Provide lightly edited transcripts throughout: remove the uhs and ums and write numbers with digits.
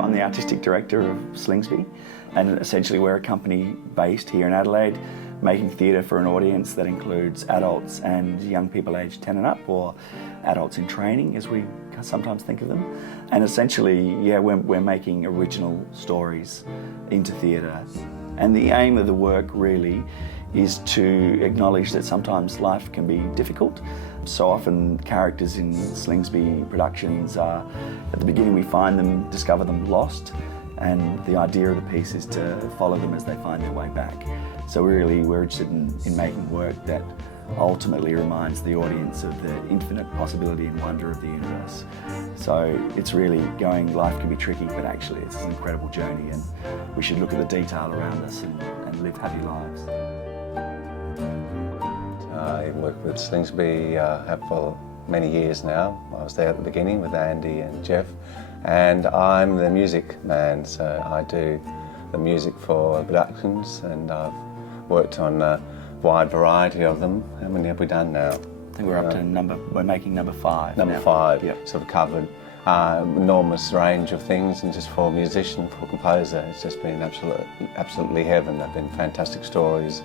I'm the artistic director of Slingsby, and essentially we're a company based here in Adelaide making theatre for an audience that includes adults and young people aged 10 and up, or adults in training as we sometimes think of them. And essentially, yeah, we're making original stories into theatre. And the aim of the work really is to acknowledge that sometimes life can be difficult. So often characters in Slingsby productions are, at the beginning we find them, discover them lost, and the idea of the piece is to follow them as they find their way back. So we're interested in making work that ultimately reminds the audience of the infinite possibility and wonder of the universe. So it's really going, life can be tricky, but actually it's an incredible journey, and we should look at the detail around us and live happy lives. I worked with Slingsby for many years now. I was there at the beginning with Andy and Jeff, and I'm the music man, so I do the music for productions, and I've worked on a wide variety of them. How many have we done now? I think we're up to we're making number 5. Number now. 5, yep. Sort of covered enormous range of things, and just for a musician, for a composer, it's just been absolutely heaven. They've been fantastic stories,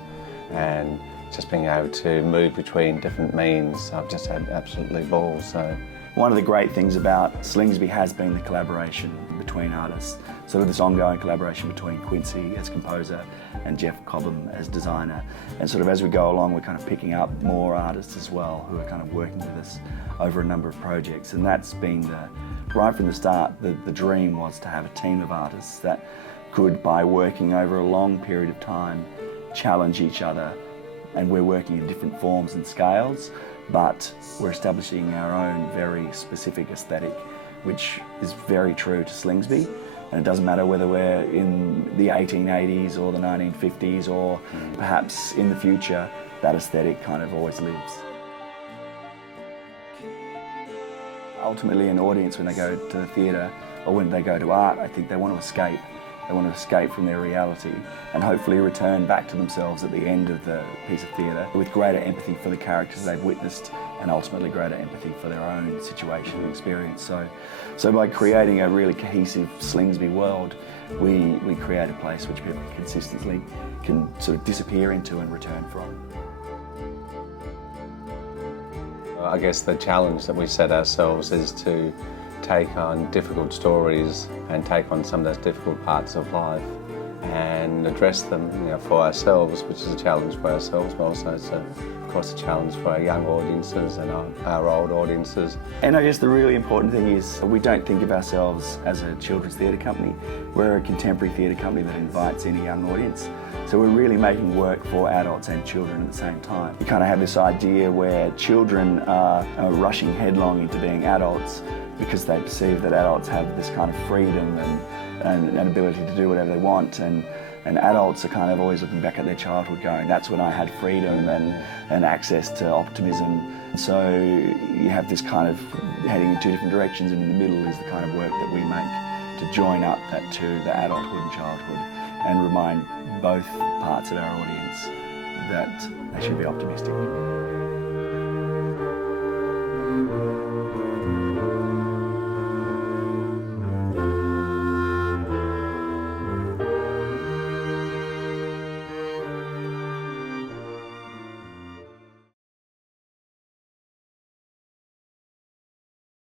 and just being able to move between different means, I've just had absolutely balls. So one of the great things about Slingsby has been the collaboration between artists, sort of this ongoing collaboration between Quincy as composer and Jeff Cobham as designer. And sort of as we go along, we're kind of picking up more artists as well who are kind of working with us over a number of projects. And that's been right from the start, the dream was to have a team of artists that could, by working over a long period of time, challenge each other. And we're working in different forms and scales, but we're establishing our own very specific aesthetic, which is very true to Slingsby. And it doesn't matter whether we're in the 1880s or the 1950s or perhaps in the future, that aesthetic kind of always lives. Ultimately, an audience, when they go to the theatre or when they go to art, I think they want to escape. They want to escape from their reality and hopefully return back to themselves at the end of the piece of theatre with greater empathy for the characters they've witnessed and ultimately greater empathy for their own situation and experience. So by creating a really cohesive Slingsby world, we create a place which people consistently can sort of disappear into and return from. I guess the challenge that we set ourselves is to take on difficult stories and take on some of those difficult parts of life and address them, for ourselves, which is a challenge for ourselves, but also it's of course a challenge for our young audiences and our old audiences. And I guess the really important thing is we don't think of ourselves as a children's theatre company. We're a contemporary theatre company that invites any young audience. So we're really making work for adults and children at the same time. You kind of have this idea where children are rushing headlong into being adults because they perceive that adults have this kind of freedom and ability to do whatever they want, and adults are kind of always looking back at their childhood going, that's when I had freedom and access to optimism. So you have this kind of heading in two different directions, and in the middle is the kind of work that we make to join up that to the adulthood and childhood and remind both parts of our audience that they should be optimistic.